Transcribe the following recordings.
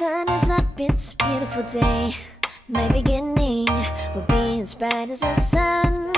sun is up, it's a beautiful day. My beginning will be as bright as the sun.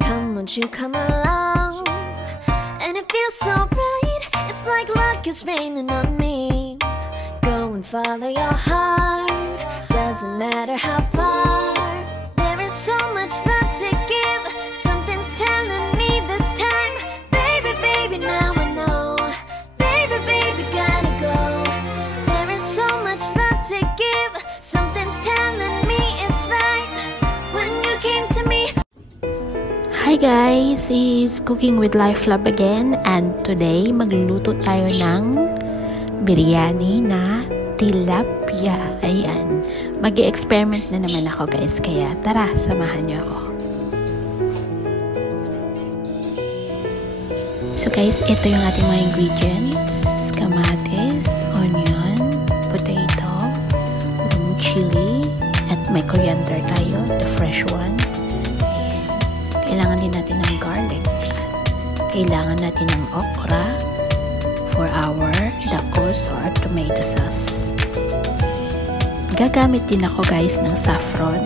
Come, won't you come along? And it feels so bright, it's like luck is raining on me. Go and follow your heart, doesn't matter how far. There is so much love to give, something's telling me this time. Baby, baby, now I know. Baby, baby, gotta go. There is so much love to give, something's telling me it's right. When you came to me. Hi guys, it's Cooking with Life Love again, and today magluluto tayo ng biryani na tilapia. Ayan, mag-experiment na naman ako guys, kaya tara, samahan niyo ako. So guys, ito yung ating mga ingredients: kamatis, onion, potato, chili, at may coriander tayo, the fresh one. Kailangan din natin ng garlic. Kailangan natin ng okra for our tacos or tomato sauce. Gagamit din ako guys ng saffron.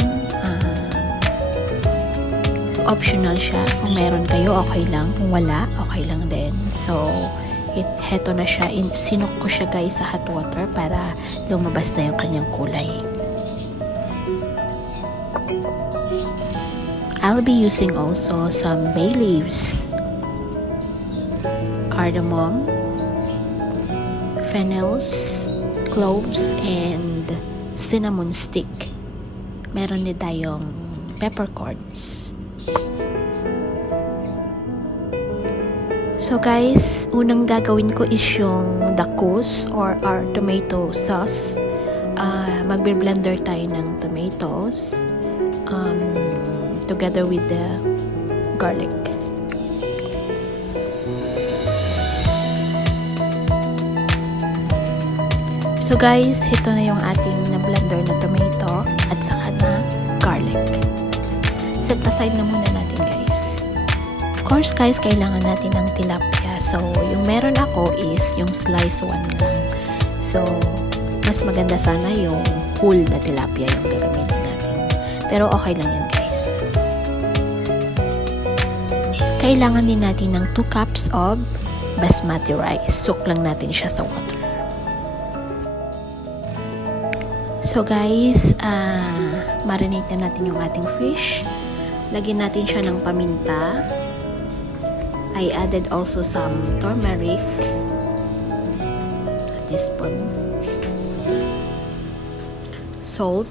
Optional siya. Kung meron kayo, okay lang. Kung wala, okay lang din. So, heto na siya. Sinok ko siya guys sa hot water para lumabas na yung kanyang kulay. I'll be using also some bay leaves, cardamom, fennels, cloves, and cinnamon stick. Meron din tayong peppercorns. So guys, unang gagawin ko is yung tacos or our tomato sauce. Magbe-blender tayo ng tomatoes together with the garlic. So guys, ito na yung ating na-blender na tomato at saka na garlic. Set aside na muna natin guys. Of course guys, kailangan natin ng tilapia. So, yung meron ako is yung slice one lang. So, mas maganda sana yung whole na tilapia yung gagamitin natin. Pero okay lang yan guys. Kailangan din natin ng 2 cups of basmati rice. Soak lang natin siya sa water. So guys, marinate na natin yung ating fish. Lagyan natin siya ng paminta. I added also some turmeric. A teaspoon. Salt.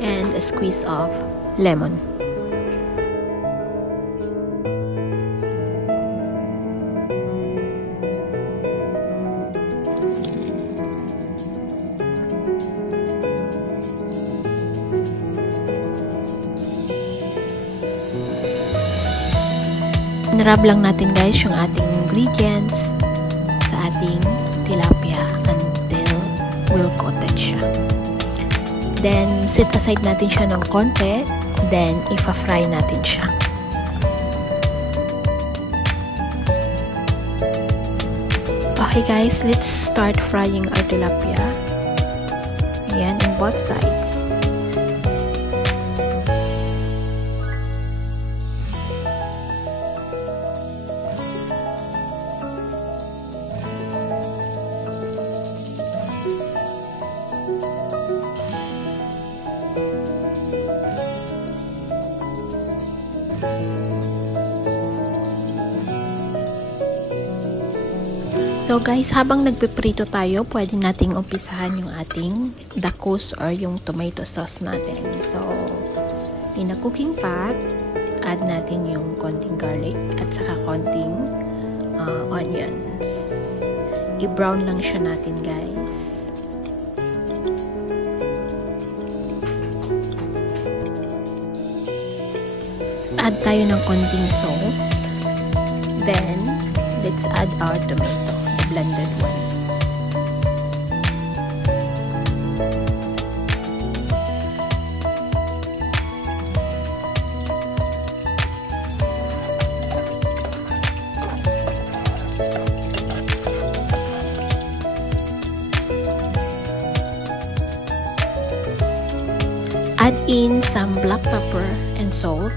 And a squeeze of lemon. Rub lang natin guys yung ating ingredients sa ating tilapia until well coated siya. Then, set aside natin siya ng konti. Then, ipa-fry natin siya. Okay guys, let's start frying our tilapia. Ayan, in both sides. So guys, habang nagpiprito tayo, pwede nating umpisahan yung ating tacos or yung tomato sauce natin. So, in a cooking pot, add natin yung konting garlic at saka konting onions. I-brown lang siya natin guys. Add tayo ng konting salt. Then, let's add our tomato. Blended one. add in some black pepper and salt.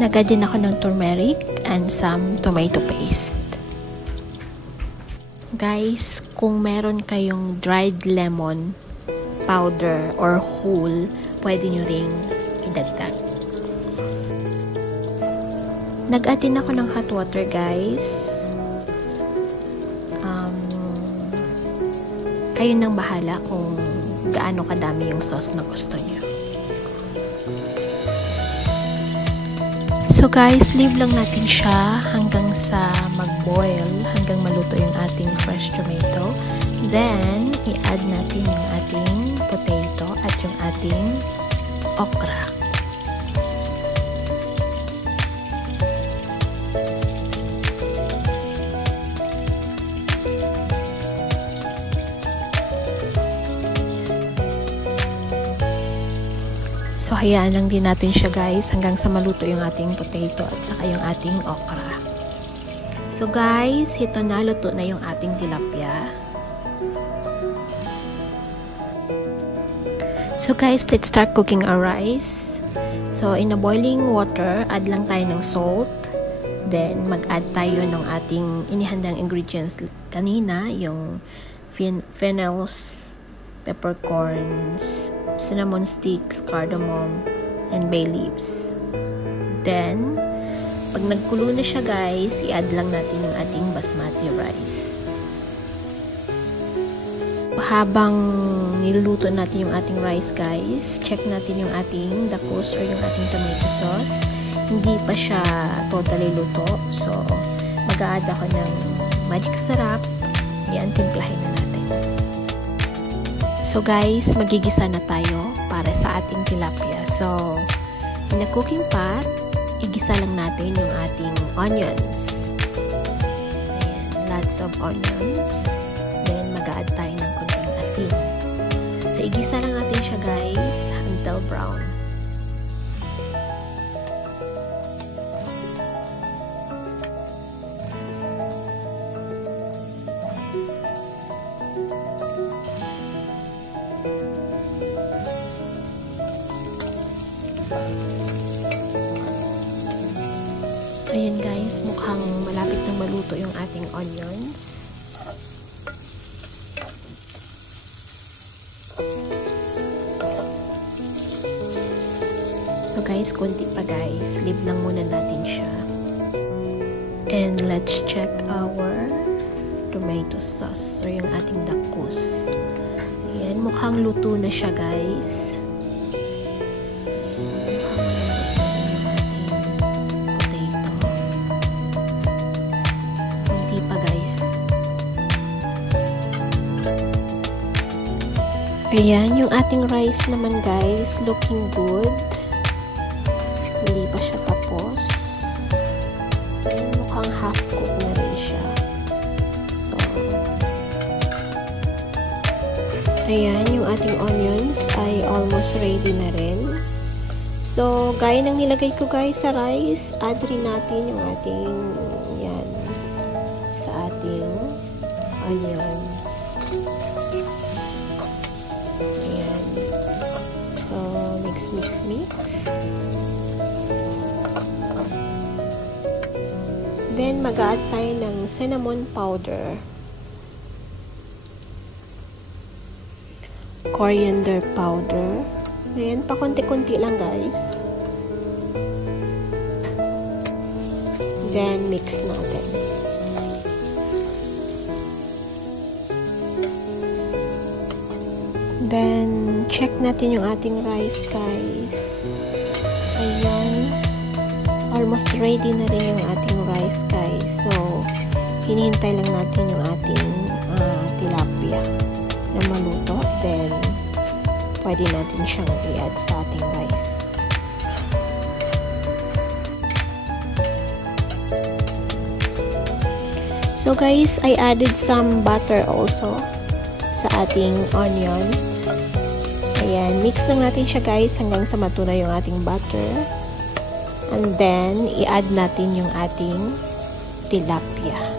Nag-add din ako ng turmeric and some tomato paste. Guys, kung meron kayong dried lemon powder or whole, pwede nyo ring idagdag. Nag-add din ako ng hot water, guys. Kayo nang bahala kung gaano kadami yung sauce na gusto nyo. So guys, leave lang natin siya hanggang sa mag-boil, hanggang maluto yung ating fresh tomato. Then, i-add natin yung ating potato at yung ating okra. So, hayaan lang din natin siya guys hanggang sa maluto yung ating potato at saka yung ating okra. So guys, ito na, luto na yung ating tilapia. So guys, let's start cooking our rice. So in a boiling water, add lang tayo ng salt. Then mag-add tayo ng ating inihandang ingredients kanina, yung fennels, peppercorns, cinnamon sticks, cardamom, and bay leaves. Then, pag nagkulo na siya guys, i-add lang natin yung ating basmati rice. Habang niluluto natin yung ating rice guys, check natin yung ating dakos or yung ating tomato sauce. Hindi pa siya totally luto. So, mag-a-add ako ng magic sarap. Yan, timplahin na natin. So guys, magigisa na tayo para sa ating tilapia. So, in a cooking pot, igisa lang natin yung ating onions. Ayan, lots of onions. Then, mag-a-add tayo ng konting asin. So, igisa lang natin siya guys until brown. Ayan guys, mukhang malapit na maluto yung ating onions. So guys, konti pa guys. Leave lang muna natin siya. And let's check our tomato sauce or yung ating dakos. Ayan, mukhang luto na siya guys. Ayan, yung ating rice naman guys, looking good. Hindi pa siya tapos. Ayan, mukhang half cook na rin siya. So, ayan, yung ating onions ay almost ready na rin. So, gaya ng nilagay ko guys sa rice, add rin natin yung ating, yan, sa ating onions. Ayan. So, mix. Then, mag-add tayo ng cinnamon powder, coriander powder. Ayan, pa konti-konti lang guys. Then, mix natin. Then, check natin yung ating rice guys. Ayan. Almost ready na rin yung ating rice guys. So, hinihintay lang natin yung ating tilapia na maluto. Then, pwede natin siyang i-add sa ating rice. So guys, I added some butter also sa ating onions. Ayan, mix lang natin siya guys hanggang sa matunaw yung ating butter. And then, i-add natin yung ating tilapia.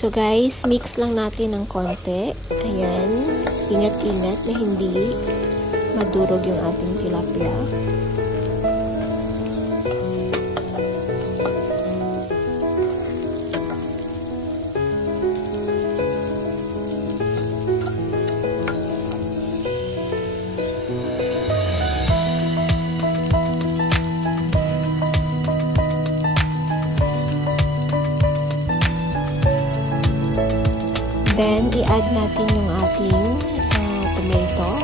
So guys, mix lang natin ng konti. Ayan, ingat-ingat na hindi madurog yung ating tilapia. Then, i-add natin yung ating tomato.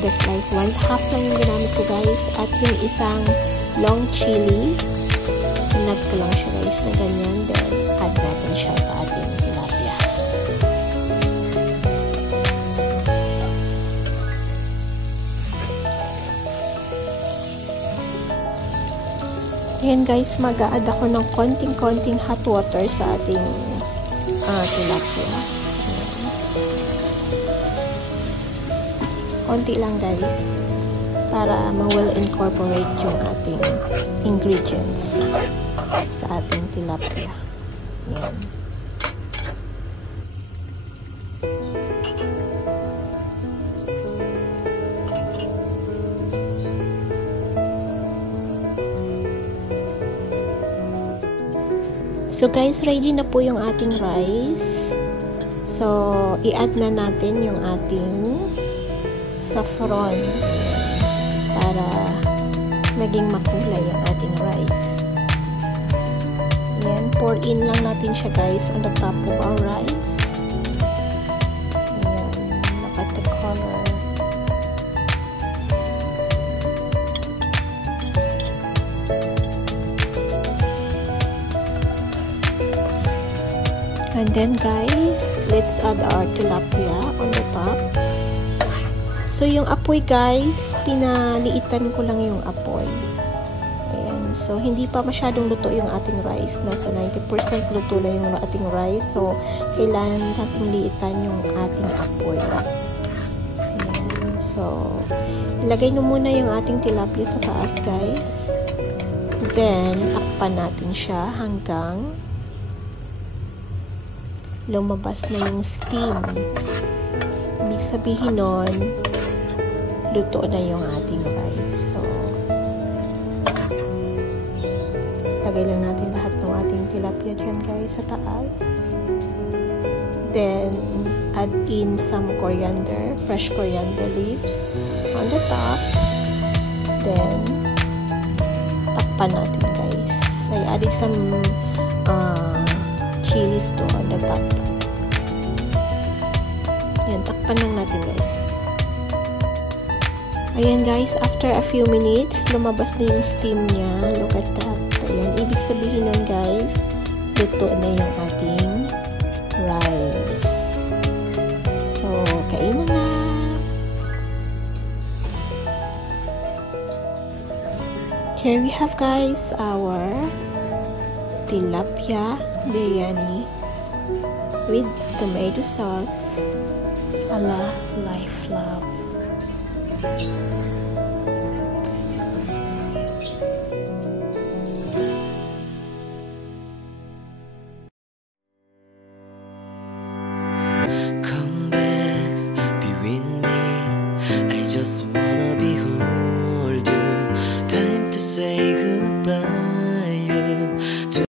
The slice ones. Half lang yung ginamit ko guys. At yung isang long chili. Pinag ko lang siya guys na ganyan. Then, add natin siya sa ating tilapia. Ayan guys, mag-a-add ako ng konting-konting hot water sa ating tilapia. Konti lang guys para ma-well incorporate yung ating ingredients sa ating tilapia. Yan. So guys, ready na po yung ating rice. So, i-add na natin yung ating saffron para maging makulay ang ating rice. Ayan, pour in lang natin siya guys on the top of our rice. Ayan, look at the color. And then guys, let's add our tilapia on the top. So yung apoy guys, pinaliitan ko lang yung apoy. Ayan, so hindi pa masyadong luto yung ating rice. Nasa 90% luto na yung ating rice. So kailangan nating liitan yung ating apoy. Ayan, so ilagay nyo muna yung ating tilapia sa taas guys. Then takpan natin siya hanggang lumabas na yung steam. Ibig sabihin nun, luto na yung ating rice. So, lagay lang natin lahat ng ating tilapia dyan guys sa taas. Then, add in some coriander, fresh coriander leaves on the top. Then, takpan natin guys. I added some chilies to on the top. Ayan, takpan lang natin guys. Ayan guys, after a few minutes, lumabas na yung steam niya. Look at that. Ayan, ibig sabihin nun guys, luto na yung ating rice. So, kainin na. Here we have guys our tilapia biryani with tomato sauce a la Life Love. Come back, be with me. I just want